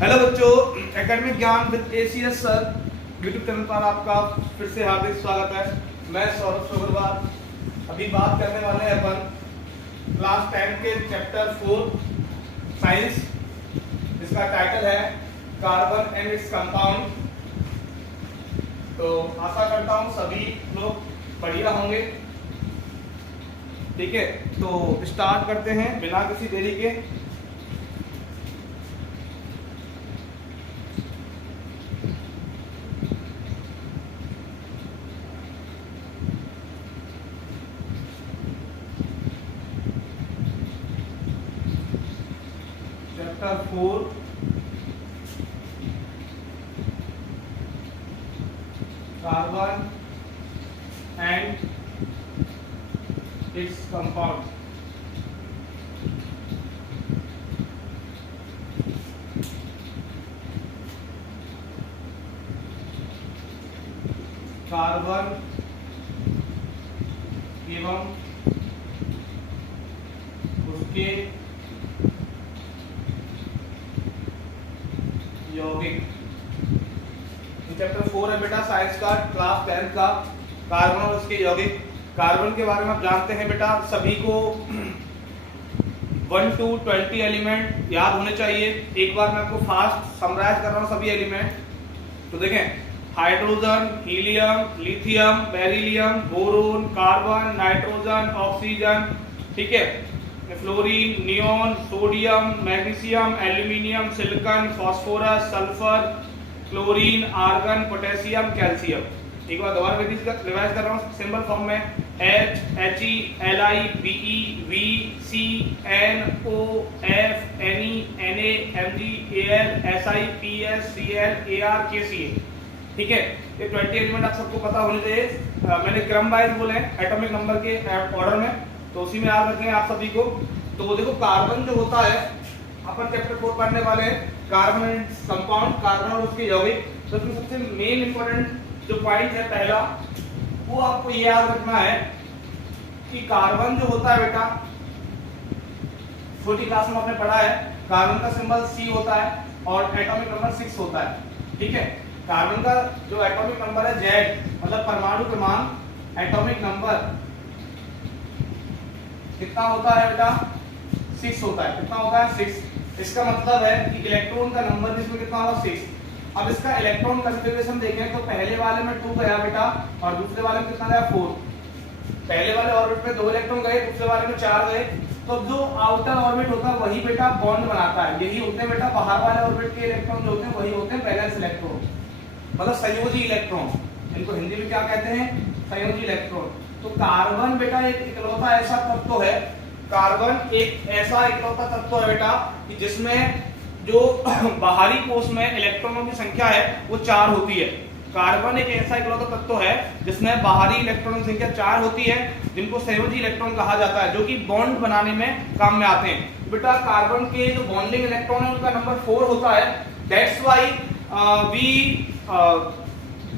Hello बच्चों, academic ज्ञान with ACS sir YouTube channel पर आपका फिर से हार्दिक स्वागत है। मैं सौरभ सोगरवाल। अभी बात करने वाले हैं अपन क्लास 10 के चैप्टर 4 साइंस। इसका टाइटल है कार्बन एंड इट्स कंपाउंड। तो आशा करता हूँ सभी लोग बढ़िया होंगे। ठीक है, तो स्टार्ट करते हैं बिना किसी देरी के। Chapter 4 carbon and its compound. Carbon एवं उसके यौगिक। चैप्टर 4 है बेटा साइंस का, क्लास 10 का, कार्बन और उसके यौगिक। कार्बन के बारे में आप जानते हैं बेटा, सभी को 1 to 20 एलिमेंट याद होने चाहिए। एक बार मैं आपको फास्ट समराइज कर रहा हूँ सभी एलिमेंट। तो देखें, hydrogen, helium, lithium, beryllium, boron, carbon, nitrogen, oxygen, ठीक है, fluorine, neon, sodium, magnesium, aluminium, silicon, phosphorus, sulphur, chlorine, argon, potassium, calcium. एक बार दोबारा रिवाइज कर रहा हूँ सिंबल फॉर्म में। H, He, Li, Be, V, C, N, O, F, Ne, Na, Mg, Al, Si, Ps, Cl, Ar, Kca। ठीक है, ये 20 एलिमेंट आप सबको पता होने चाहिए। मैंने क्रम वाइज बोले हैं एटॉमिक नंबर के ऑर्डर में, तो उसी में याद रखें आप सभी को। तो देखो, कार्बन जो होता है, अपन चैप्टर 4 पढ़ने वाले हैं कार्बन एंड कंपाउंड, कार्बन और उसके यौगिक। तो इसमें सबसे मेन इंपॉर्टेंट जो पॉइंट है पहला, वो आपको ये याद रखना है कि कार्बन जो होता है बेटा, छोटी क्लास में आपने पढ़ा है, कार्बन का सिंबल C होता है और एटॉमिक नंबर 6 होता है। ठीक है, कार्बन का जो एटॉमिक नंबर है Z, मतलब परमाणु क्रमांक, एटॉमिक नंबर कितना होता है बेटा? 6 होता है। कितना होता है? 6। इसका मतलब है कि इलेक्ट्रॉन का नंबर इसमें कितना होगा? 6। अब इसका इलेक्ट्रॉन कॉन्फ़िगरेशन देखें तो पहले वाले में 2 गया बेटा और दूसरे वाले में कितना गया? 4। पहले वाले ऑर्बिट में 2 इलेक्ट्रॉन गए, दूसरे वाले में 4 गए। तो जो आउटर ऑर्बिट होता है वही बेटा बॉन्ड बनाता है। यही होते हैं बेटा बाहर वाले ऑर्बिट के इलेक्ट्रॉन जो होते हैं वही होते हैं वैलेंस इलेक्ट्रॉन, मतलब संयोजी इलेक्ट्रॉन। इनको हिंदी में क्या कहते हैं? संयोजी इलेक्ट्रॉन। तो कार्बन बेटा एक इकलौता ऐसा तत्व है, कार्बन एक ऐसा इकलौता तत्व है बेटा कि जिसमें जो बाहरी कोश में इलेक्ट्रॉनों की संख्या है वो 4 होती है। कार्बन एक ऐसा इकलौता तत्व है जिसमें बाहरी इलेक्ट्रॉनों की संख्या 4 होती है, जिनको संयोजी इलेक्ट्रॉन कहा जाता है, जो कि बॉन्ड बनाने में काम में आते हैं। बेटा कार्बन के जो बॉन्डिंग इलेक्ट्रॉन है उनका नंबर 4 होता है। That's why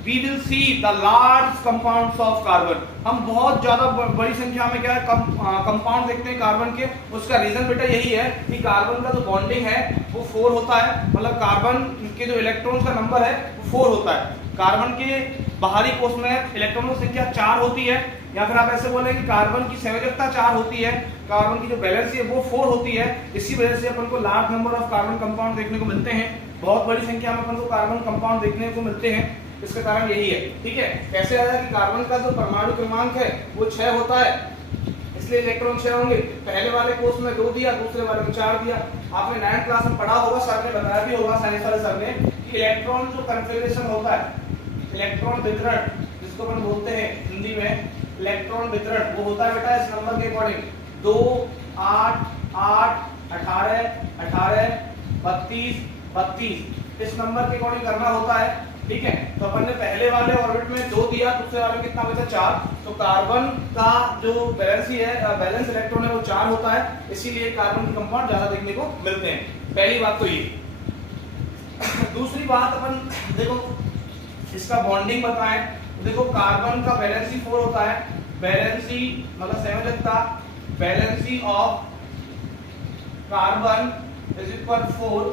we will see the large compounds of carbon। हम बहुत ज्यादा बड़ी संख्या में क्या है कंपाउंड देखते हैं कार्बन के। उसका रीजन बेटा यही है कि कार्बन का जो बॉन्डिंग है वो 4 होता है, मतलब कार्बन के जो इलेक्ट्रॉन्स का नंबर है वो 4 होता है। कार्बन के बाहरी कोश में इलेक्ट्रॉनों की संख्या 4 होती है, या फिर आप ऐसे बोले कि कार्बन की संयोजकता 4 होती है, कार्बन की जो वैलेंसी है वो 4 होती है। इसी वजह से अपन को large number of carbon compound देखने को मिलते हैं। बहुत बड़ी संख्या में अपन को कार्बन कंपाउंड देखने को मिलते हैं। इसका कारण यही है। ठीक है, कैसे आया कि कार्बन का जो परमाणु क्रमांक है वो 6 होता है, इसलिए इलेक्ट्रॉन 6 होंगे। पहले वाले कोष में 2 दिया, दूसरे वाले में 4 दिया। आपने 9th क्लास में पढ़ा होगा, सर ने बताया भी होगा, साइंस वाले सर ने, कि इलेक्ट्रॉन जो कॉन्फ़िगरेशन होता है, इलेक्ट्रॉन वितरण जिसको अपन बोलते हैं हिंदी में इलेक्ट्रॉन वितरण, वो होता है बेटा इस नंबर के अकॉर्डिंग 2 8 8 18 18 32 32 इस नंबर के अकॉर्डिंग करना होता है। ठीक है, तो अपन ने पहले वाले ऑर्बिट में 2 दिया, दूसरे वाले में कितना बचा? 4। तो कार्बन का जो वैलेंसी है, बैलेंस इलेक्ट्रॉन है वो 4 होता है, इसीलिए कार्बन के कंपाउंड ज्यादा देखने को मिलते हैं। पहली बात तो ये। दूसरी बात अपन देखो इसका बॉन्डिंग बताएं। देखो कार्बन का वैलेंसी 4 होता है, वैलेंसी मतलब संयोजकता, valency of carbon is equal 4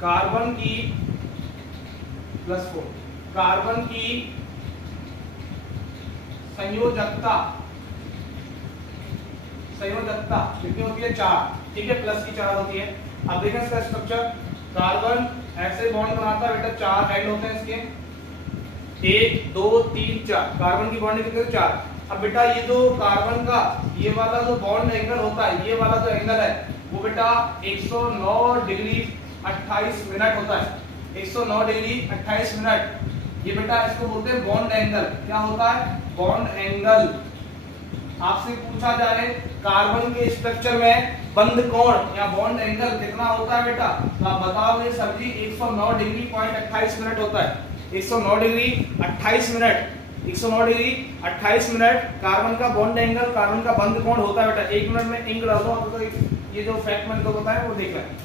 carbon की +4 कार्बन की संयोजकता कितनी होती है 4, ठीक है, प्लस की 4 होती है। अब देखें इसका स्ट्रक्चर, कार्बन ऐसे बॉन्ड बनाता है बेटा, 4 एंड होते हैं इसके, 1 2 3 4, कार्बन की बॉन्ड कितने 4। अब बेटा ये जो कार्बन का ये वाला जो बॉन्ड एंगल होता है, ये वाला जो एंगल है वो बेटा 109 डिग्री 28 मिनट होता है, 109 डिग्री 28 मिनट। ये बेटा इसको बोलते हैं बॉन्ड एंगल। क्या होता है? Bond angle. आपसे पूछा जाए कार्बन के स्ट्रक्चर में बंद कोण या बॉन्ड एंगल कितना होता है बेटा, तो आप बताओगे सर जी 109 डिग्री 28 मिनट होता है। 109 degree 28 minute, 109 degree 28 minute carbon का बॉन्ड एंगल, कार्बन का बंद कोण होता है बेटा। 1 मिनट में इंक डाल दो, तो ये जो फैक्ट मैंने तो बताया वो देख लें।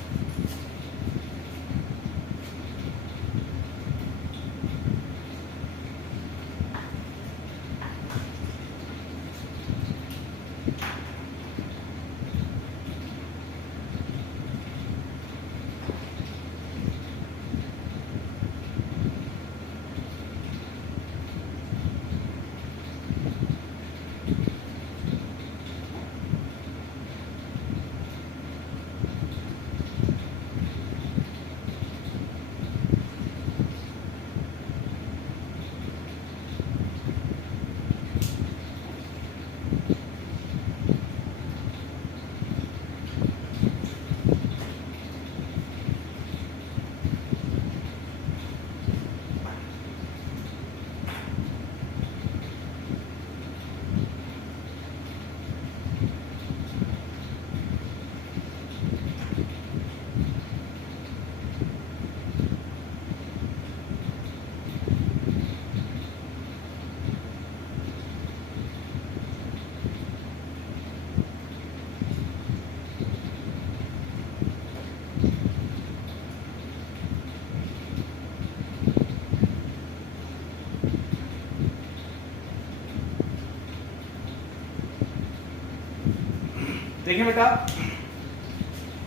देखिए बेटा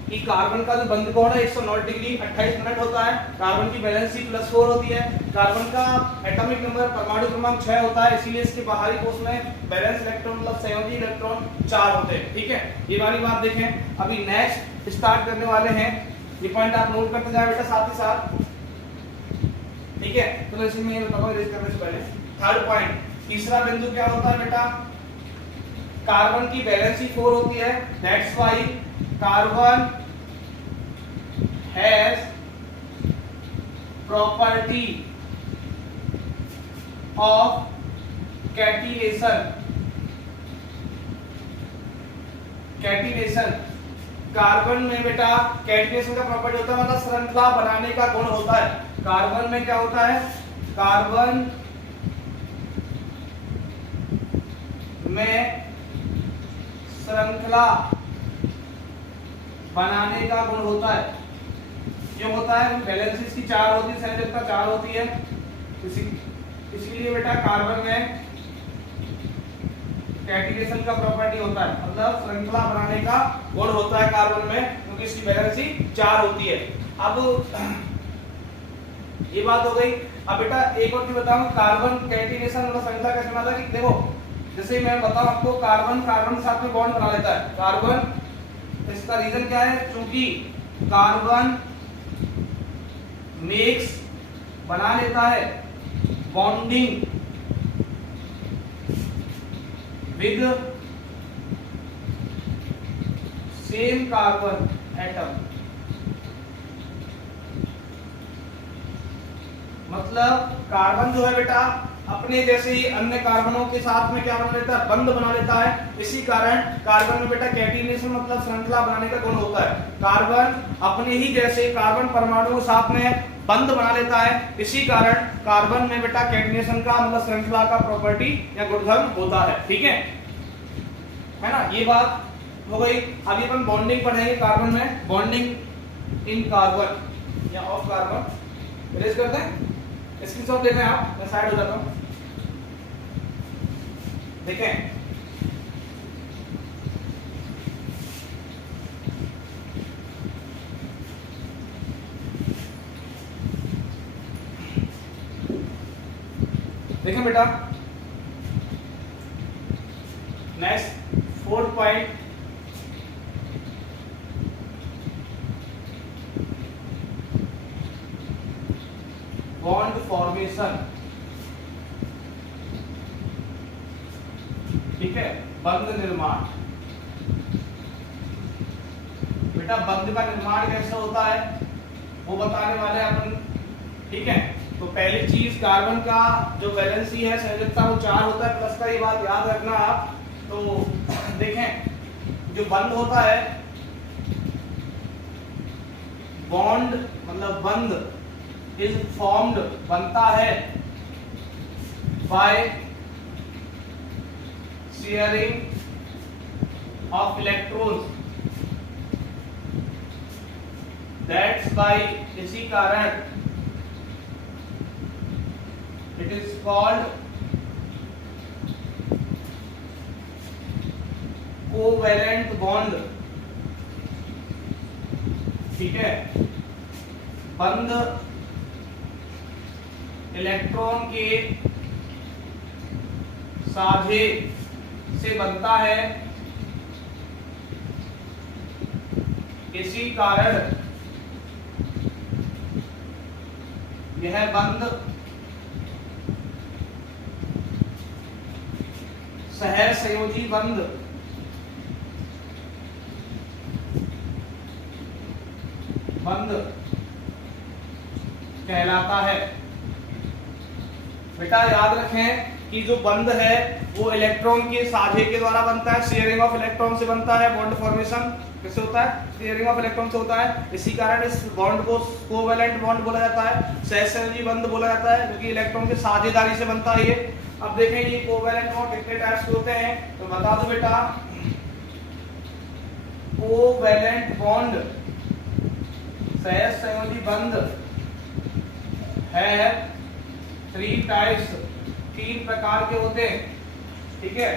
कि कार्बन का जो बंद कोण है 109 डिग्री 28 मिनट होता है। कार्बन की वैलेंसी +4 होती है। कार्बन का एटॉमिक नंबर परमाणु क्रमांक 6 होता है, इसीलिए इसके बाहरी कोष में वैलेंस इलेक्ट्रॉन मतलब सहयोगी इलेक्ट्रॉन 4 होते हैं। ठीक है, ये वाली बात देखें। अभी नेक्स्ट स्टार्ट करने वाले हैं, ये पॉइंट आप नोट करते जाए बेटा साथ ही साथ। ठीक है, तो इसमें ये बताऊंगा इरेज करने से पहले। थर्ड पॉइंट, तीसरा बिंदु क्या होता है बेटा, कार्बन की वैलेंसी 4 होती है, that's why carbon has property of catenation. Catenation, carbon में बेटा कैटिनेशन का प्रॉपर्टी होता है मतलब श्रृंखला बनाने का गुण होता है। कार्बन में क्या होता है, कार्बन में श्रृंखला बनाने का गुण होता है। क्यों होता है? वैलेंसी इसकी 4 होती है, संयोजकता 4 होती है, इसीलिए बेटा कार्बन में कैटिनेशन का प्रॉपर्टी होता है, मतलब श्रृंखला बनाने का गुण होता है कार्बन में, क्योंकि इसकी वैलेंसी 4 होती है। अब ये बात हो गई। अब बेटा एक और चीज बताऊं, कार्बन कैटिनेशन मतलब श्रृंखला कैसे बनाता है कि देखो, जैसे मैं बताऊं आपको, कार्बन कार्बन के साथ में बॉन्ड बना लेता है। कार्बन, इसका रीजन क्या है, क्योंकि कार्बन मेक्स बना लेता है bonding with same carbon atom. मतलब कार्बन जो है बेटा अपने जैसे ही अन्य कार्बनों के साथ में क्या बना लेता है, बंध बना लेता है। इसी कारण कार्बन में बेटा कैटिनेशन मतलब श्रृंखला बनाने का गुण होता है। कार्बन अपने ही जैसे कार्बन परमाणुओं के साथ में बंध बना लेता है, इसी कारण कार्बन में बेटा कैटिनेशन का मतलब श्रृंखला का प्रॉपर्टी या गुणधर्म होता है। ठीक है ना, ये बात हो गई। अभी अपन बॉन्डिंग पढ़ेंगे कार्बन में, बॉन्डिंग इन कार्बन या ऑफ कार्बन। इरेज करते हैं, स्क्रीनशॉट देखें आप, मैं साइड हो जाता हूं। देखें देखें बेटा, next 4th point, bond formation. ठीक है, बंध निर्माण। बेटा बंध का निर्माण कैसे होता है वो बताने वाले हैं अपन। ठीक है, तो पहली चीज कार्बन का जो वैलेंसी है संयोजकता वो 4 होता है प्लस का, ये बात याद रखना आप। तो देखें जो बंध होता है, बॉन्ड मतलब बंध इज फॉर्म्ड बनता है by sharing of electrons, that's by, इसी कारण it is called covalent bond. ठीक है, बंध इलेक्ट्रॉन के साझे से बनता है, इसी कारण यह बंध सहसंयोजी बंध कहलाता है। बेटा याद रखें कि जो बंध है वो इलेक्ट्रॉन के साझे के द्वारा बनता है, शेयरिंग ऑफ इलेक्ट्रॉन से बनता है। बॉन्ड फॉर्मेशन किससे होता है? शेयरिंग ऑफ इलेक्ट्रॉन से होता है। इसी कारण इस बॉन्ड को कोवैलेंट बॉन्ड बोला जाता है, सहसंयोजी बंध बोला जाता है, क्योंकि इलेक्ट्रॉन के साझेदारी से बनता है ये। अब देखें ये कोवैलेंट बॉन्ड कितने टाइप्स के होते हैं, तो बता दो बेटा। कोवैलेंट बॉन्ड सहसंयोजी बंध है 3 टाइप्स, 3 प्रकार के होते हैं। ठीक है,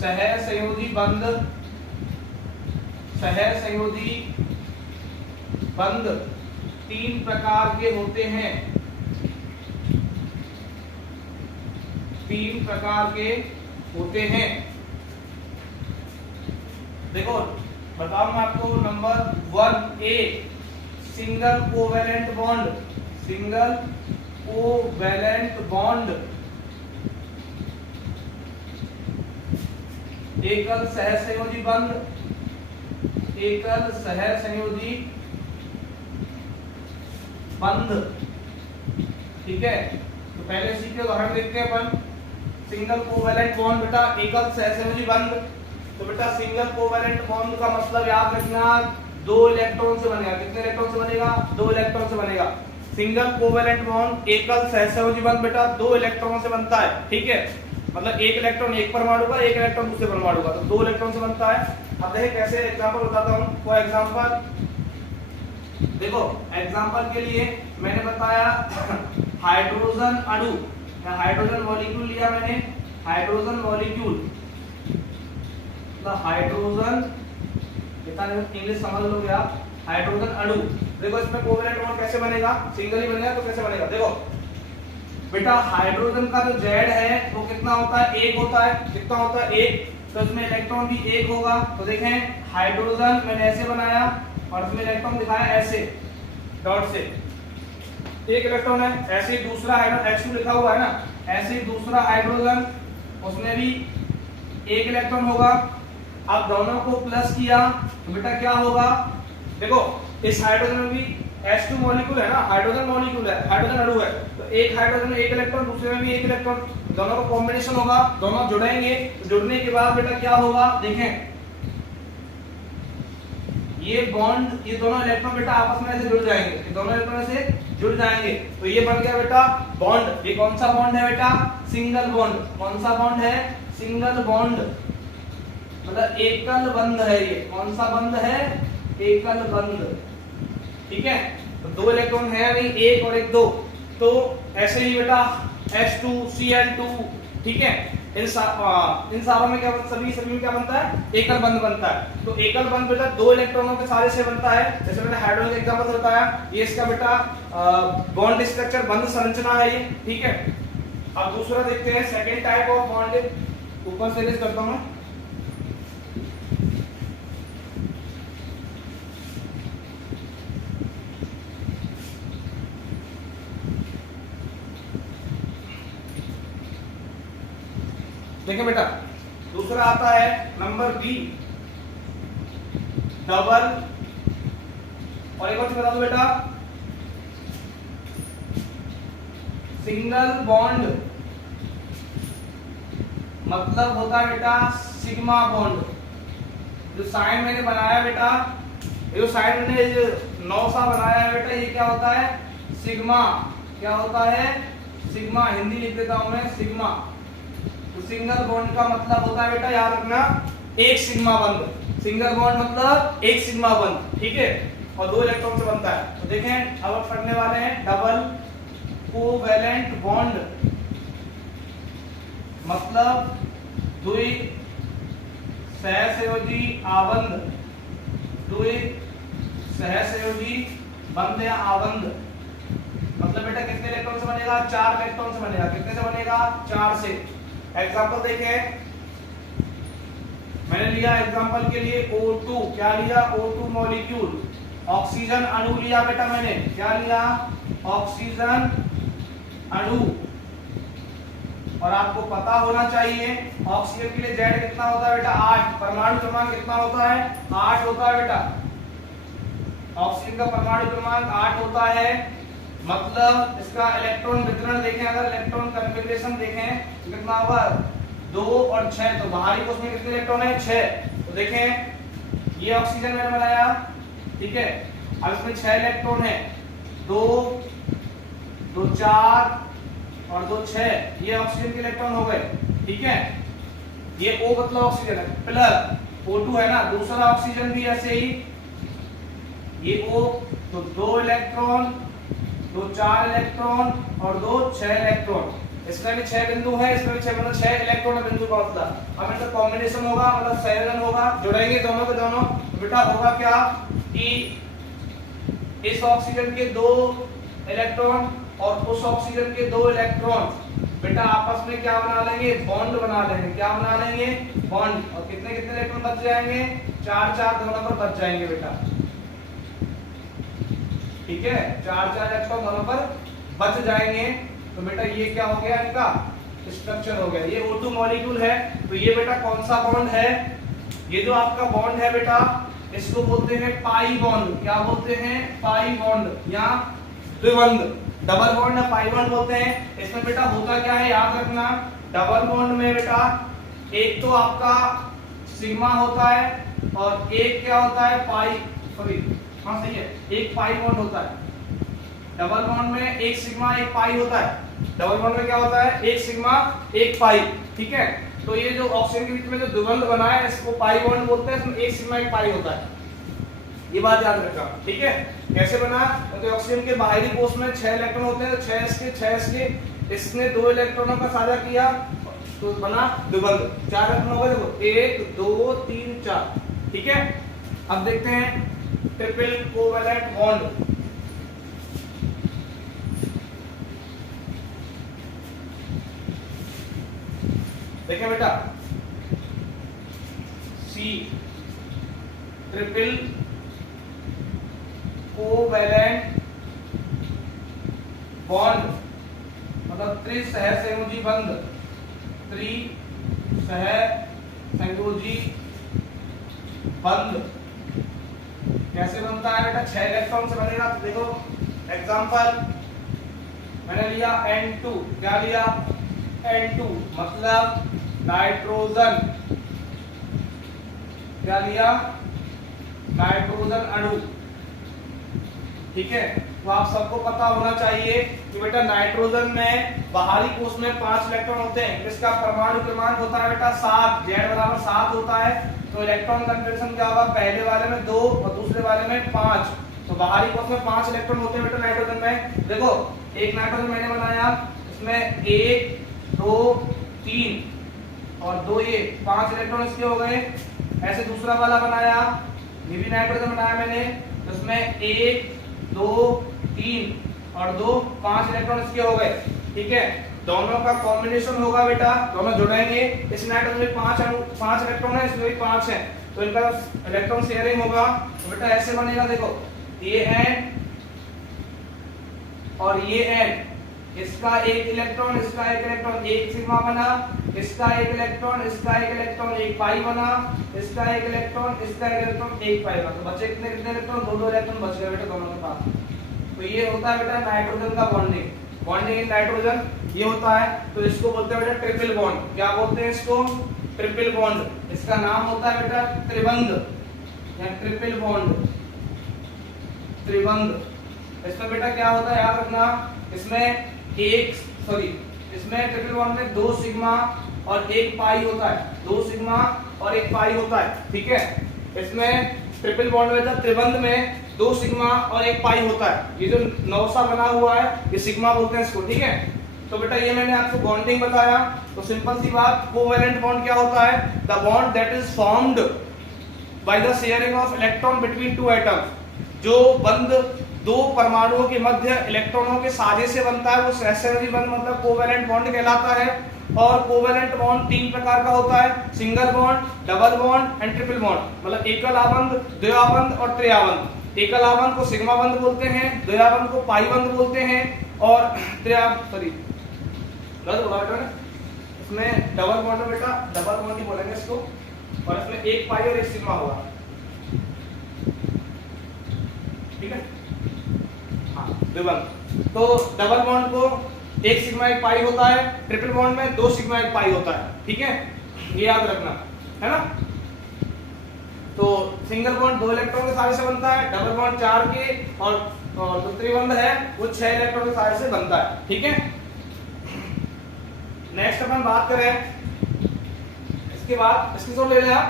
सहसंयोजी बंध, सहसंयोजी बंध 3 प्रकार के होते हैं, 3 प्रकार के होते हैं। देखो बताऊं मैं आपको। Number 1A single covalent bond, single covalent bond, एकल सहसंयोजी बंध, एकल सहसंयोजी बंध। ठीक है, तो पहले इसी के उदाहरण देखते हैं अपन। सिंगल कोवैलेंट बॉन्ड बेटा एकल सहसंयोजी बंध। तो बेटा सिंगल कोवैलेंट बॉन्ड का मतलब याद रखना 2 इलेक्ट्रॉन से बनेगा। कितने इलेक्ट्रॉन से बनेगा? 2 इलेक्ट्रॉन से बनेगा। सिंगल कोवैलेंट बॉन्ड एकल सहसंयोजी बंध बेटा 2 इलेक्ट्रॉनों से बनता है। ठीक है, मतलब एक इलेक्ट्रॉन एक परमाणु का, एक इलेक्ट्रॉन दूसरे परमाणु का, तो 2 इलेक्ट्रॉन से बनता है। अब देखिए कैसे एग्जांपल बताता हूं। फॉर एग्जांपल देखो, एग्जांपल के लिए मैंने बताया हाइड्रोजन अणु, हाइड्रोजन मॉलिक्यूल लिया मैंने, हाइड्रोजन मॉलिक्यूल, हाइड्रोजन, इतना इंग्लिश समझ लोगे आप। हाइड्रोजन अणु, देखो इसमें कोवैलेंट बॉन्ड कैसे बनेगा? सिंगल ही बनेगा, तो कैसे बनेगा? देखो बेटा हाइड्रोजन का जो जेड है वो कितना होता है? 1 होता है। कितना होता है? 1। तो इसमें इलेक्ट्रॉन भी 1 होगा। तो देखें हाइड्रोजन मैंने ऐसे बनाया और इसमें इलेक्ट्रॉन दिखाया ऐसे डॉट से, 1 इलेक्ट्रॉन है। ऐसे ही दूसरा हाइड्रोजन H2 लिखा हुआ है ना, ऐसे ही दूसरा हाइड्रोजन, उसमें भी 1 इलेक्ट्रॉन होगा। अब दोनों को प्लस किया तो बेटा क्या होगा? देखो इस हाइड्रोजन में भी H2 मॉलिक्यूल है ना, हाइड्रोजन मॉलिक्यूल है, हाइड्रोजन अणु है, तो एक हाइड्रोजन में 1 इलेक्ट्रॉन, दूसरे में भी 1 इलेक्ट्रॉन, दोनों का कॉम्बिनेशन होगा, दोनों जुड़ेंगे। जुड़ने के बाद बेटा क्या होगा? देखें ये बॉन्ड, ये दोनों इलेक्ट्रॉन बेटा आपस में ऐसे जुड़ जाएंगे, ये दोनों इलेक्ट्रॉन ऐसे जुड़ जाएंगे, तो ये बन गया बेटा बॉन्ड। ये कौन सा बॉन्ड है बेटा? Single bond. कौन सा बॉन्ड है? सिंगल बॉन्ड, मतलब एकल बंध है ये। कौन सा बंध है? एकल बंध। ठीक है, तो 2 इलेक्ट्रॉन है नहीं, 1 और 1 2। तो ऐसे ही बेटा H2 Cl2 ठीक है। इन सारों में क्या सभी में क्या बनता है, एकल बंध बनता है। तो एकल बंध बेटा 2 इलेक्ट्रॉनों के सारे से बनता है। जैसे मैंने हाइड्रोजन एग्जांपल बताया, ये इसका बेटा बॉन्ड स्ट्रक्चर, बंध संरचना है ये, ठीक है। अब दूसरा देखते हैं, सेकेंड टाइप ऑफ बॉन्ड, ऊपर से करता हूं। देखिए बेटा, दूसरा आता है नंबर बी, डबल, और एक और चीज बता दो बेटा, सिंगल बॉन्ड, मतलब होता है बेटा सिग्मा बॉन्ड। जो साइन मैंने बनाया बेटा, ये जो साइन मैंने जो 9 सा बनाया है बेटा, ये क्या होता है, सिग्मा। क्या होता है, सिग्मा। हिंदी लिख देता हूं मैं, सिग्मा। तो सिंगल बॉन्ड का मतलब होता है बेटा, याद रखना, एक सिग्मा बंध। सिंगल बॉन्ड मतलब एक सिग्मा बंध, ठीक है, और 2 इलेक्ट्रॉन से बनता है। तो देखें, अब हम पढ़ने वाले हैं डबल कोवैलेंट बॉन्ड, मतलब द्वि सहसंयोजी आबंध, द्वि सहसंयोजी बंध या आबंध। मतलब बेटा कितने इलेक्ट्रॉन से बनेगा, 4 इलेक्ट्रॉन से बनेगा। कितने से बनेगा, 4 से। एग्जांपल देखें, मैंने लिया एग्जांपल के लिए O2, क्या लिया, O2 मॉलिक्यूल। ऑक्सीजन अणु लिया बेटा मैंने, क्या लिया, ऑक्सीजन अणु। और आपको पता होना चाहिए ऑक्सीजन के लिए Z कितना होता है बेटा, 8। परमाणु क्रमांक कितना होता है, 8 होता है बेटा। ऑक्सीजन का परमाणु क्रमांक 8 होता है। मतलब इसका इलेक्ट्रॉन वितरण देखें, अगर इलेक्ट्रॉन कॉन्फ़िगरेशन देखें तो कितना होगा, 2 और 6। तो बाहरी कोश में कितने इलेक्ट्रॉन है, 6। तो देखें, ये ऑक्सीजन मैंने बनाया, ठीक है। अब इसमें 6 इलेक्ट्रॉन है, 2 2 4 और 2 6। ये ऑक्सीजन के इलेक्ट्रॉन हो गए, ठीक है। ये O मतलब ऑक्सीजन है, प्लस O2 है ना, दूसरा ऑक्सीजन भी ऐसे ही, ये O, तो 2 इलेक्ट्रॉन, 2 4 इलेक्ट्रॉन और 2 6 इलेक्ट्रॉन। इसमें भी 6 बिंदु है, इसमें भी 6 मतलब 6 इलेक्ट्रॉन बिंदु का मतलब। अब इनका कॉम्बिनेशन होगा, मतलब संयोजन होगा, जुड़ेंगे दोनों के दोनों। तो बेटा होगा क्या कि इस ऑक्सीजन के 2 इलेक्ट्रॉन और उस ऑक्सीजन के 2 इलेक्ट्रॉन बेटा आपस में क्या बना लेंगे, बॉन्ड बना लेंगे। क्या बना लेंगे, बॉन्ड। और कितने कितने इलेक्ट्रॉन बच जाएंगे, 4 4 दोनों पर बच जाएंगे बेटा, ठीक है। 4 4 इलेक्ट्रॉन दोनों पर बच जाएंगे। तो बेटा ये क्या हो गया, इनका स्ट्रक्चर हो गया। ये O2 मॉलिक्यूल है। तो ये बेटा कौन सा बॉन्ड है, ये जो आपका बॉन्ड है बेटा, इसको बोलते हैं पाई बॉन्ड। क्या बोलते हैं, पाई बॉन्ड या द्विबंध। डबल बॉन्ड या पाई बॉन्ड बोलते हैं। इसमें बेटा होता क्या है, याद रखना, डबल बॉन्ड में बेटा एक तो आपका सिग्मा होता है और एक क्या होता है, पाई, सॉरी, हाँ सही है, एक पाई बॉन्ड होता है। डबल बॉन्ड में एक सिग्मा एक पाई होता है। डबल बॉन्ड में क्या होता है, एक सिग्मा एक पाई, ठीक है। तो ये जो ऑक्सीजन के बीच में जो द्विबंध बना है, इसको पाई बॉन्ड बोलते हैं। इसमें एक सिग्मा एक पाई होता है, ये बात याद रखना, ठीक है। कैसे बना, क्योंकि तो ऑक्सीजन के बाहरी कोश में 6 इलेक्ट्रॉन होते हैं, तो 6 इसके इसने 2 इलेक्ट्रॉनों का साझा किया तो बना द्विबंध। 4 इलेक्ट्रॉन हो गए, देखो 1 2 3 4, ठीक है। अब देखते हैं ट्रिपल कोवैलेंट बॉन्ड। देखिए बेटा, C ट्रिपल कोवैलेंट बॉन्ड मतलब त्रिसहसंयोजी बंध, त्रिसहसंयोजी बंध कैसे बनता है बेटा, 6 इलेक्ट्रॉन से बनेगा। तो देखो एग्जांपल मैंने लिया N2, क्या लिया, N2 मतलब नाइट्रोजन, क्या लिया, नाइट्रोजन अणु, ठीक है। तो आप सबको पता होना चाहिए कि बेटा नाइट्रोजन में बाहरी कोश में 5 इलेक्ट्रॉन होते हैं। इसका परमाणु क्रमांक होता है बेटा 7, Z बराबर 7 होता है। तो इलेक्ट्रॉन कन्फिगरेशन क्या होगा, पहले वाले में 2 और दूसरे वाले में 5। तो बाहरी कोश में 5 इलेक्ट्रॉन होते हैं बेटा नाइट्रोजन में। देखो एक नाइट्रोजन मैंने बनाया, इसमें 1 2 3 और 2 ये 5 इलेक्ट्रॉन इसके हो गए। ऐसे दूसरा वाला बनाया, ये भी नाइट्रोजन बनाया मैंने, तो इसमें 1 2 3 और 2 5 इलेक्ट्रॉन इसके हो गए। ठीक है, दोनों का कॉम्बिनेशन होगा बेटा, दोनों जुड़ेंगे। इस नाइट्रोजन में 5 इलेक्ट्रॉन है, इसमें भी 5 है, तो इनका इलेक्ट्रॉन शेयरिंग होगा। तो बेटा ऐसे बनेगा, देखो ये एन और ये एन, इसका एक इलेक्ट्रॉन, इसका एक इलेक्ट्रॉन, एक सिग्मा बना, इसका एक इलेक्ट्रॉन, इसका एक इलेक्ट्रॉन, एक पाई बना, इसका एक इलेक्ट्रॉन, इसका एक इलेक्ट्रॉन, एक पाई बना। तो बचे कितने कितने इलेक्ट्रॉन? दो इलेक्ट्रॉन बच गए बेटा दोनों के पास। तो ये होता है बेटा नाइट्रोजन का बॉन्डिंग, बॉन्डिंग इन नाइट्रोजन ये होता है। तो इसको बोलते हैं बेटा ट्रिपल बॉन्ड। क्या बोलते हैं इसको? Triple bond. इसका नाम होता है बेटा त्रिबंध या ट्रिपल बॉन्ड, त्रिबंध। इसमें बेटा क्या होता है याद रखना, इसमें इसमें ट्रिपल बॉन्ड में 2 सिग्मा और 1 पाई होता है, 2 सिग्मा और 1 पाई होता है। ठीक है, इसमें ट्रिपल बॉन्ड में त्रिबंध में 2 सिग्मा और 1 पाई होता है। ये जो नौसा बना हुआ है ये सिग्मा बोलते हैं इसको। ठीक है, तो बेटा ये मैंने आपको बॉन्डिंग बताया। तो सिंपल सी बात, कोवैलेंट बॉन्ड क्या होता है? The bond that is formed by the sharing of electron between 2 atoms. जो बंध 2 परमाणुओं के मध्य इलेक्ट्रॉनों के साझे से बनता है वो सहसंयोजी बंध मतलब कोवैलेंट बॉन्ड कहलाता है। और कोवैलेंट बॉन्ड 3 प्रकार का होता है, single bond, double bond and triple bond. मतलब एकल आबंध, द्वयाबंध और त्रियाबंध। एकल आबंध को सिग्मा बंध बोलते हैं, द्वयाबंध को पाई बंध बोलते हैं, और इसमें डबल बॉन्ड में बेटा डबल बॉन्ड ही बोलेंगे इसको, और इसमें 1 पाई और 1 सिग्मा होगा। ठीक है, हाँ द्विबंध। तो डबल बॉन्ड को 1 सिग्मा 1 पाई होता है, ट्रिपल बॉन्ड में 2 सिग्मा 1 पाई होता है। ठीक है, ये याद रखना है ना। तो सिंगल बॉन्ड 2 इलेक्ट्रॉन के साझे से बनता है, डबल बॉन्ड 4 के, और जो त्रिबंध है वो 6 इलेक्ट्रॉन के साझे से बनता है। ठीक है, नेक्स्ट अपन बात करें, इसके बाद इसकी जो ले लिया,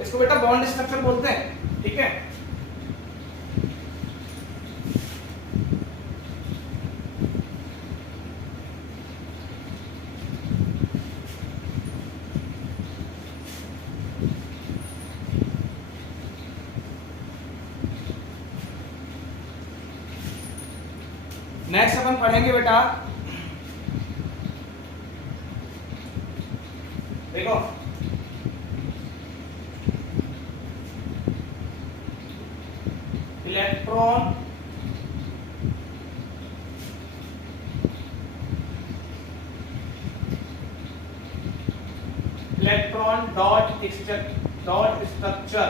इसको बेटा बॉन्ड स्ट्रक्चर बोलते हैं। ठीक है, नेक्स्ट अपन पढ़ेंगे बेटा, देखो इलेक्ट्रॉन डॉट स्ट्रक्चर,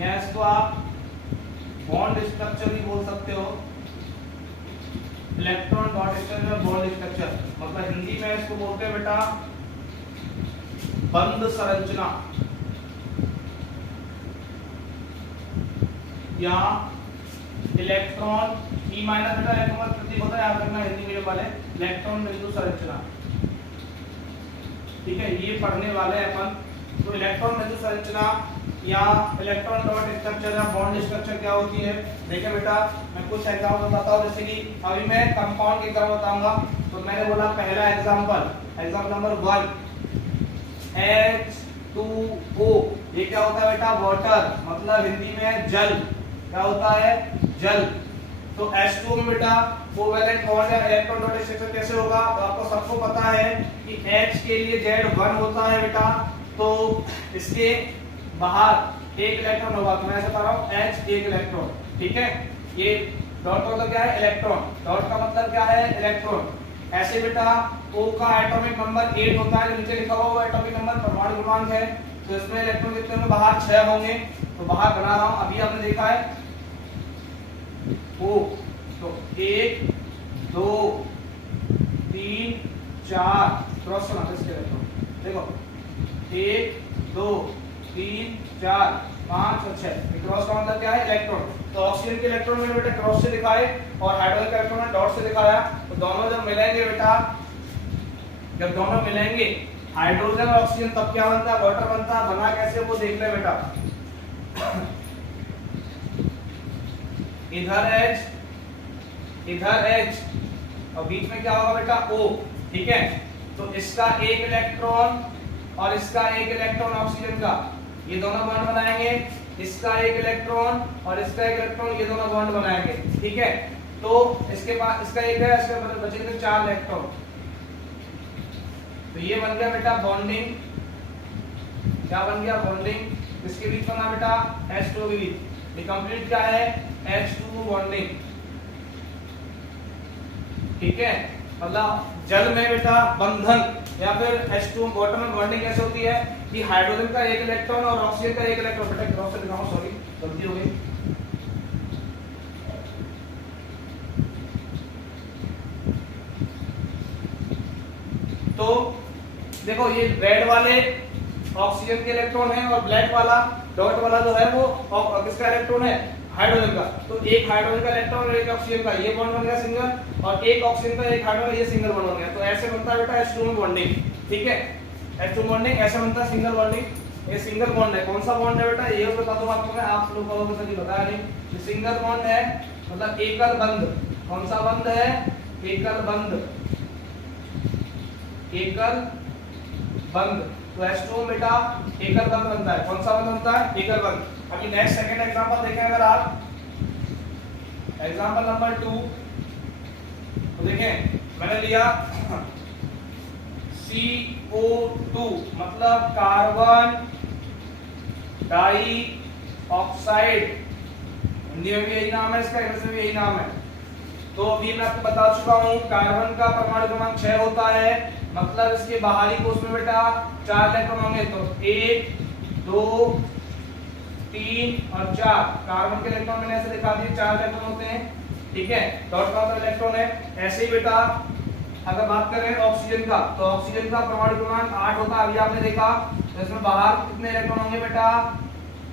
या इसको आप बॉन्ड स्ट्रक्चर भी बोल सकते हो। Electron dot structure, bond structure मतलब हिंदी में इसको बोलते हैं बेटा बंध संरचना या इलेक्ट्रॉन ई माइनस बेटा इलेक्ट्रॉन प्रतीक होता है, याद रखना हिंदी मीडियम वाले, इलेक्ट्रॉन बिंदु संरचना। ठीक है, ये पढ़ने वाले हैं अपन। तो इलेक्ट्रॉन बिंदु संरचना या इलेक्ट्रॉन डॉट स्ट्रक्चर या बॉन्ड स्ट्रक्चर क्या होती है? देखिए बेटा मैं कुछ एग्जांपल बताता हूँ, जैसे कि अभी मैं कंपाउंड के एग्जांपल बताऊंगा। तो मैंने बोला पहला एग्जांपल नंबर 1 H2O, ये क्या होता है बेटा? वाटर, मतलब हिंदी में जल। क्या होता है? जल। तो H2O में बेटा कोवैलेंट बॉन्ड या इलेक्ट्रॉन डॉट स्ट्रक्चर कैसे होगा? तो आपको सबको पता है कि H के लिए Z1 होता है बेटा, तो इसके बाहर 1 इलेक्ट्रॉन होगा। तो मैं ऐसा बता रहा हूँ H 1 इलेक्ट्रॉन। ठीक है, ये डॉट का मतलब क्या है? इलेक्ट्रॉन। डॉट का मतलब क्या है? इलेक्ट्रॉन। ऐसे बेटा O का एटॉमिक नंबर 8 होता है, नीचे लिखा हुआ वो एटॉमिक नंबर परमाणु क्रमांक है। तो इसमें इलेक्ट्रॉन कितने होंगे? बाहर 6 होंगे। तो बाहर बना रहा हूँ, अभी आपने देखा है O, तो 1 2 3 4 क्रॉस करना इसके इलेक्ट्रॉन, देखो 1 2 3 4 5 और 6। क्रॉस का मतलब क्या है? इलेक्ट्रॉन। तो ऑक्सीजन के इलेक्ट्रॉन मैंने बेटा क्रॉस से दिखाए और हाइड्रोजन का इलेक्ट्रॉन डॉट से दिखाया। तो दोनों जब मिलेंगे बेटा, जब दोनों मिलेंगे हाइड्रोजन और ऑक्सीजन, तब क्या बनता है? वाटर बनता है। बना कैसे वो देख ले बेटा, इधर H और बीच में क्या होगा बेटा? O। ठीक है। तो इसका एक इलेक्ट्रॉन और इसका एक इलेक्ट्रॉन ऑक्सीजन का, ये दोनों बॉन्ड बनाएंगे। इसका एक इलेक्ट्रॉन और इसका एक इलेक्ट्रॉन, ये दोनों बॉन्ड बनाएंगे, ठीक है। तो इसके पास इसका एक है, इसके मतलब बचेंगे 4 इलेक्ट्रॉन। तो ये बन गया बेटा बॉन्डिंग। क्या बन गया? बॉन्डिंग। इसके बीच बना बेटा H2 के बीच। ये कंप्लीट क्या है? H2 बॉन्डिंग, ठीक है। मतलब जल में बेटा बंधन या फिर H2 वाटर में बॉन्डिंग कैसे होती है कि हाइड्रोजन का एक इलेक्ट्रॉन और ऑक्सीजन का एक इलेक्ट्रॉन, बेटा क्रॉस से लिखा हूं, सॉरी गलती हो गई। तो देखो ये रेड वाले ऑक्सीजन के इलेक्ट्रॉन है और ब्लैक वाला डॉट वाला जो है वो किसका इलेक्ट्रॉन है? हाइड्रोजन का। तो एक हाइड्रोजन का इलेक्ट्रॉन और एक ऑक्सीजन का, ये बॉन्ड बन गया सिंगल, और एक ऑक्सीजन का एक हाइड्रोजन, ये सिंगल बॉन्ड बन गया। तो ऐसे बनता है बेटा H2 में बॉन्डिंग, ठीक है। H2 बॉन्डिंग ऐसे बनता है, सिंगल बॉन्डिंग। ये सिंगल बॉन्ड है। कौन सा बॉन्ड है बेटा? ये बता दूं आपको मैं, आप लोग कहोगे सर जी बताया नहीं। ये सिंगल बॉन्ड है, मतलब एकल बंध। कौन सा बंध है? एकल बंध, एकल बंध। तो H2 बेटा एकल बंध बनता है। कौन सा बंध बनता है? एकल बंध। अभी नेक्स्ट सेकंड एग्जांपल देखें अगर आप, एग्जांपल नंबर 2, तो देखें मैंने लिया CO2 मतलब कार्बन डाई ऑक्साइड, हिंदी में भी यही नाम है इसका, इंग्लिश में भी यही नाम है। तो अभी मैं आपको बता चुका हूं कार्बन का परमाणु क्रमांक 6 होता है, मतलब इसके बाहरी कोश में बेटा 4 इलेक्ट्रॉन होंगे। तो 1 2 3 और 4 कार्बन के इलेक्ट्रॉन मैंने ऐसे दिखा दिए, 4 इलेक्ट्रॉन होते हैं, ठीक है। डॉट का मतलब इलेक्ट्रॉन है। ऐसे ही बेटा अगर बात करें ऑक्सीजन का, तो ऑक्सीजन का परमाणु क्रमांक 8 होता है, अभी आपने देखा। तो इसमें बाहर कितने इलेक्ट्रॉन होंगे बेटा?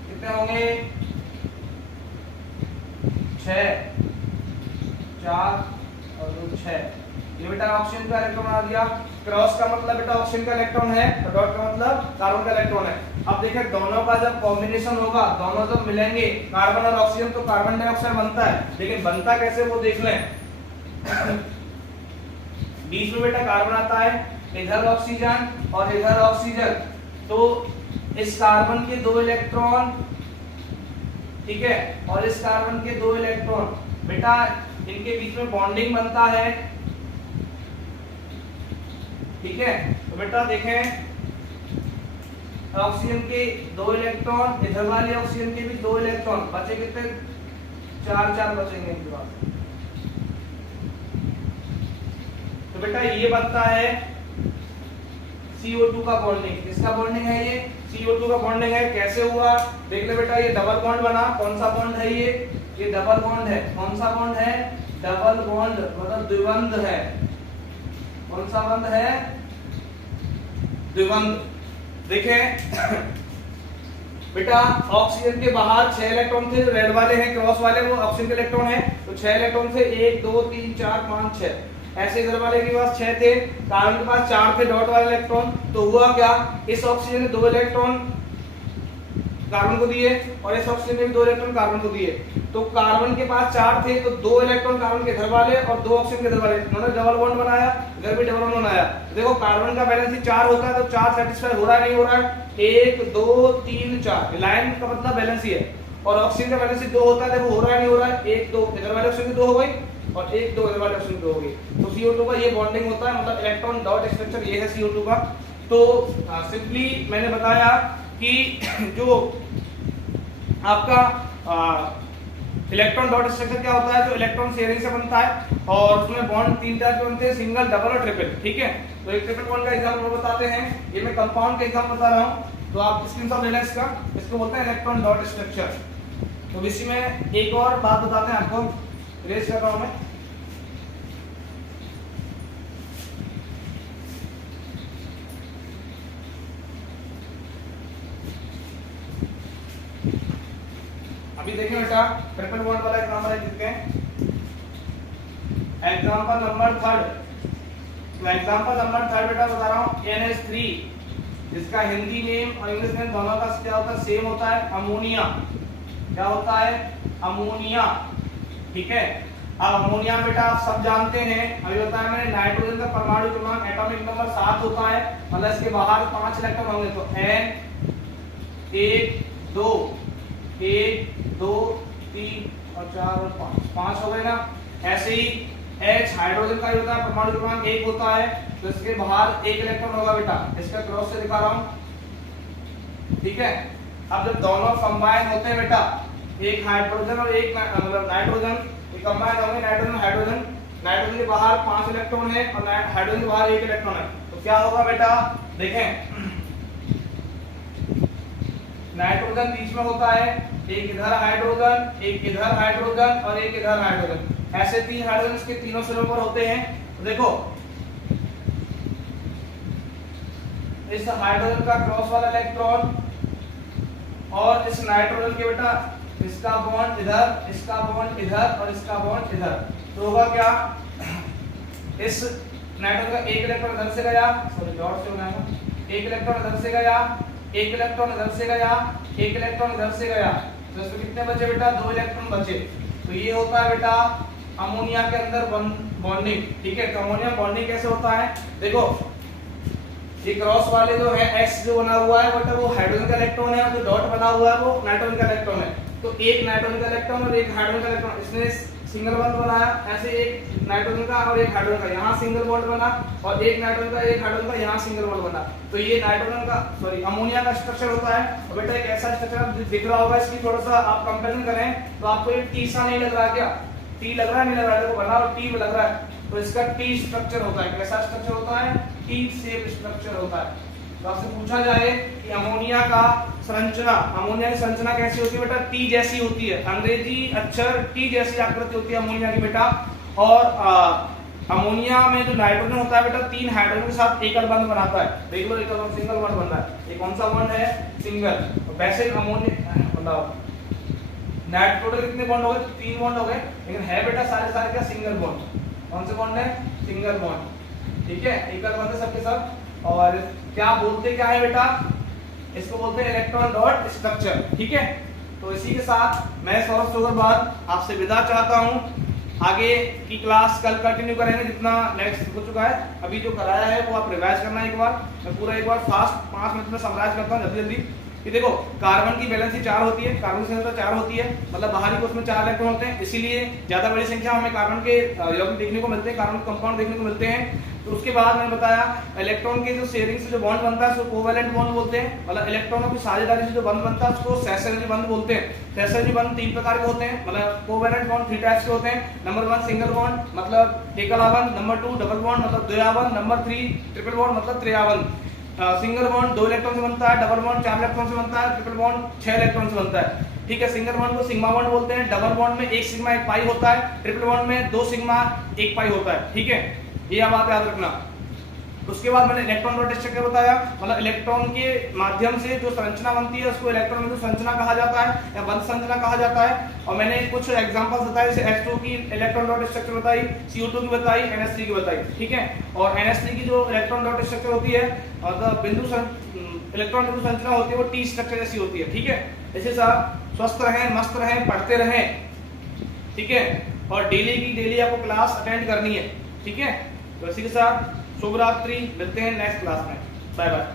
कितने होंगे? 6, 4 और 2 6। ये बेटा ऑक्सीजन का इलेक्ट्रॉन आ गया। क्रॉस का मतलब बेटा ऑक्सीजन का इलेक्ट्रॉन है, और डॉट का मतलब कार्बन का इलेक्ट्रॉन है। अब देखें दोनों का जब कॉम्बिनेशन होगा, दोनों जब मिलेंगे कार्बन और ऑक्सीजन, तो कार्बन डाइऑक्साइड बनता है। लेकिन बनता कैसे वो देख लें। बीच में बेटा कार्बन आता है, इधर ऑक्सीजन और इधर ऑक्सीजन। तो इस कार्बन के 2 इलेक्ट्रॉन, ठीक है, और इस कार्बन के 2 इलेक्ट्रॉन, बेटा इनके बीच में बॉन्डिंग बनता है, ठीक है। तो बेटा देखें ऑक्सीजन के 2 इलेक्ट्रॉन, इधर वाले ऑक्सीजन के भी 2 इलेक्ट्रॉन, बचे कितने? 4 बचेंगे इनके पास। तो बेटा ये बनता है CO2 का बॉन्डिंग। किसका बॉन्डिंग है ये? CO2 का बॉन्डिंग है। कैसे हुआ देख ले बेटा, ये डबल बॉन्ड बना। कौन सा बॉन्ड है ये डबल बॉन्ड है। कौन सा बॉन्ड है? डबल बॉन्ड, मतलब द्विबंध है। कौन सा बंध है? द्विबंध। देखें बेटा ऑक्सीजन के बाहर 6 इलेक्ट्रॉन थे, रेड वाले हैं, क्रॉस वाले वो ऑक्सीजन के इलेक्ट्रॉन है। तो 6 इलेक्ट्रॉन थे, 1 2 3 4 5 6। ऐसे इधर वाले के पास 6 थे, कार्बन के पास 4 थे डॉट वाले इलेक्ट्रॉन। तो हुआ क्या, इस ऑक्सीजन ने 2 इलेक्ट्रॉन कार्बन को दिए और इस ऑक्सीजन ने भी 2 इलेक्ट्रॉन कार्बन को दिए। तो कार्बन के पास 4 थे, तो 2 इलेक्ट्रॉन कार्बन के इधर वाले और 2 ऑक्सीजन के इधर वाले, उन्होंने डबल बॉन्ड बनाया, इधर भी डबल बॉन्ड बनाया। देखो कार्बन का बैलेंस ही 4 होता है, तो 4 सेटिस्फाई हो रहा है नहीं हो रहा है? 1 2 3 4, लाइन का मतलब बैलेंस ही है। और ऑक्सीजन का बैलेंस ही 2 होता है, देखो हो रहा है नहीं हो रहा है? 1 2 इधर वाले ऑक्सीजन की 2 हो गई और 1 2 इधर वाले ऑक्सीजन की 2 हो गई। तो CO2 का ये बॉन्डिंग होता है, मतलब इलेक्ट्रॉन डॉट स्ट्रक्चर ये है CO2 का। तो सिंपली मैंने बताया कि जो आपका इलेक्ट्रॉन डॉट स्ट्रक्चर क्या होता है, जो इलेक्ट्रॉन शेयरिंग से बनता है, और उसमें बॉन्ड 3 टाइप के बनते हैं, सिंगल, डबल और ट्रिपल, ठीक है। तो एक ट्रिपल बॉन्ड का एग्जांपल बताते हैं, ये मैं कंपाउंड का एग्जांपल बता रहा हूं, तो आप स्क्रीनशॉट लेना इसका। इसको बोलते हैं इलेक्ट्रॉन डॉट स्ट्रक्चर। तो इसी में एक और बात बताते हैं आपको, इरेज कर रहा हूं मैं। अभी देखिए बेटा ट्रिपल बॉन्ड वाला एग्जांपल है, लिखते हैं एग्जांपल नंबर 3। तो एग्जांपल नंबर 3 बेटा बता रहा हूं, NH3, जिसका हिंदी नेम और इंग्लिश नेम दोनों का क्या होता है? सेम होता है, अमोनिया। क्या होता है? अमोनिया, ठीक है। अब अमोनिया बेटा आप सब जानते हैं, अभी बताया मैंने, नाइट्रोजन का परमाणु क्रमांक एटॉमिक नंबर 7 होता है, मतलब इसके बाहर 5 इलेक्ट्रॉन होंगे, तो N 1 2 3 और 4 और 5 हो गए ना। ऐसे ही H हाइड्रोजन का होता है, परमाणु क्रमांक 1 होता है, तो इसके बाहर 1 इलेक्ट्रॉन होगा बेटा, इसका क्रॉस से दिखा रहा हूं, ठीक है। अब जब दोनों कंबाइन होते हैं बेटा, एक हाइड्रोजन और एक मतलब नाइट्रोजन, ये कंबाइन होंगे, नाइट्रोजन हाइड्रोजन, नाइट्रोजन के बाहर 5 इलेक्ट्रॉन है और हाइड्रोजन के बाहर 1 इलेक्ट्रॉन है, तो क्या होगा बेटा, देखें नाइट्रोजन बीच में होता है, एक इधर हाइड्रोजन, एक इधर हाइड्रोजन और एक इधर हाइड्रोजन, ऐसे 3 हाइड्रोजन इसके तीनों सिरों पर होते हैं। तो देखो इस हाइड्रोजन का क्रॉस वाला इलेक्ट्रॉन और इस नाइट्रोजन के बेटा इसका बॉन्ड इधर, इसका बॉन्ड इधर और इसका बॉन्ड इधर, तो होगा क्या, इस नाइट्रोजन का 1 इलेक्ट्रॉन इधर से गया, सॉरी डॉट से होना है, 1 इलेक्ट्रॉन इधर से गया, 1 इलेक्ट्रॉन इधर से गया, 1 इलेक्ट्रॉन इधर से गया, तो इसमें कितने बचे बेटा, 2 इलेक्ट्रॉन बचे। तो ये होता है बेटा अमोनिया के अंदर बॉन्डिंग, ठीक है। तो अमोनिया बॉन्डिंग कैसे होता है, देखो ये क्रॉस वाले जो है X जो बना हुआ है बेटा वो हाइड्रोजन का इलेक्ट्रॉन है और जो डॉट बना हुआ है वो नाइट्रोजन का इलेक्ट्रॉन है, तो एक नाइट्रोजन का इलेक्ट्रॉन और एक हाइड्रोजन का इलेक्ट्रॉन, इसने सिंगल बॉन्ड बनाया, ऐसे एक नाइट्रोजन का और एक हाइड्रोजन का यहाँ सिंगल बॉन्ड बना और एक नाइट्रोजन का एक हाइड्रोजन का यहाँ सिंगल बॉन्ड बना, तो ये नाइट्रोजन का सॉरी अमोनिया का स्ट्रक्चर होता है। और बेटा एक ऐसा स्ट्रक्चर दिख रहा होगा, इसकी थोड़ा सा आप कंपेरिजन करें तो आपको ये टी सा नहीं लग रहा, क्या टी लग रहा है, नहीं लग रहा है, देखो बना और टी में लग रहा है, तो इसका टी स्ट्रक्चर होता है। कैसा स्ट्रक्चर होता है, टी शेप स्ट्रक्चर होता है। तो आपसे पूछा जाए कि अमोनिया का संरचना, अमोनिया की संरचना कैसी होती है बेटा, टी जैसी होती है, अंग्रेजी अक्षर टी जैसी आकृति होती है अमोनिया की बेटा। और अमोनिया में जो नाइट्रोजन होता है बेटा 3 हाइड्रोजन के साथ एकल बंध बनाता है, देख लो एकल बंध, सिंगल बंध बनता है, ये कौन सा बंध है, सिंगल। वैसे अमोनिया मतलब नाइट्रोजन कितने बॉन्ड हो गए, 3 बॉन्ड हो गए, लेकिन है बेटा सारे सारे क्या, सिंगल बॉन्ड। कौन से बॉन्ड है, सिंगल बॉन्ड, ठीक है, एकल बंध है सबके सब। और क्या बोलते क्या है बेटा, इसको बोलते हैं इलेक्ट्रॉन डॉट स्ट्रक्चर, ठीक है। तो इसी के साथ मैं सौरभ सोगरबाद आपसे विदा चाहता हूं। आगे की क्लास कल कंटिन्यू करेंगे, जितना नेक्स्ट हो चुका है, अभी जो कराया है वो आप रिवाइज करना एक बार, मैं पूरा एक बार फास्ट 5 मिनट में समराइज करता हूँ जल्दी जल्दी। कि देखो कार्बन की वैलेंसी 4 होती है, कार्बन की संख्या 4 होती है, मतलब बाहरी कोश में 4 इलेक्ट्रॉन होते हैं, इसीलिए ज्यादा बड़ी संख्या हमें कार्बन के यौगिक देखने को मिलते हैं, कार्बन कंपाउंड देखने को मिलते हैं। तो उसके बाद मैंने बताया इलेक्ट्रॉन के जो शेयरिंग से जो बॉन्ड बनता है उसको कोवेलेंट बॉन्ड बोलते हैं, मतलब इलेक्ट्रॉनों की साझेदारी से जो बंध बनता है उसको सहसंयोजी बंध बोलते हैं। सहसंयोजी बंध 3 प्रकार के होते हैं, मतलब कोवेलेंट बॉन्ड 3 टाइप्स के होते हैं। नंबर 1 सिंगल बॉन्ड मतलब एकल बंध, नंबर 2 डबल बॉन्ड मतलब द्विया बंध, नंबर 3 ट्रिपल बॉन्ड मतलब त्रिया बंध। सिंगल बॉन्ड 2 इलेक्ट्रॉन से बनता है, डबल बॉन्ड 4 इलेक्ट्रॉन से बनता है, ट्रिपल बॉन्ड 6 इलेक्ट्रॉन से बनता है, ठीक है। सिंगल बॉन्ड को सिग्मा बॉन्ड बोलते हैं, डबल बॉन्ड में 1 सिग्मा 1 पाई होता है, ट्रिपल बॉन्ड में 2 सिग्मा 1 पाई होता है, ठीक है, ये बात याद रखना। उसके बाद मैंने इलेक्ट्रॉन डॉट स्ट्रक्चर बताया, मतलब इलेक्ट्रॉन के माध्यम से जो संरचना बनती है उसको इलेक्ट्रॉन बिंदु संरचना कहा जाता है या बंध संरचना कहा जाता है। और मैंने कुछ एग्जांपल्स बताए, जैसे H2 की इलेक्ट्रॉन डॉट स्ट्रक्चर बताई, CO2 की बताई, NH3 की बताई, ठीक है। और NH3 की जो इलेक्ट्रॉन डॉट स्ट्रक्चर होती है मतलब इलेक्ट्रॉन बिंदु संरचना होती है वो T स्ट्रक्चर जैसी होती है, ठीक है। इसी साथ स्वस्थ रहें, मस्त रहें, पढ़ते रहें, ठीक है। और डेली आपको क्लास अटेंड करनी है, ठीक है। तो इसी के साथ शुभ रात्रि, मिलते हैं नेक्स्ट क्लास में, बाय बाय।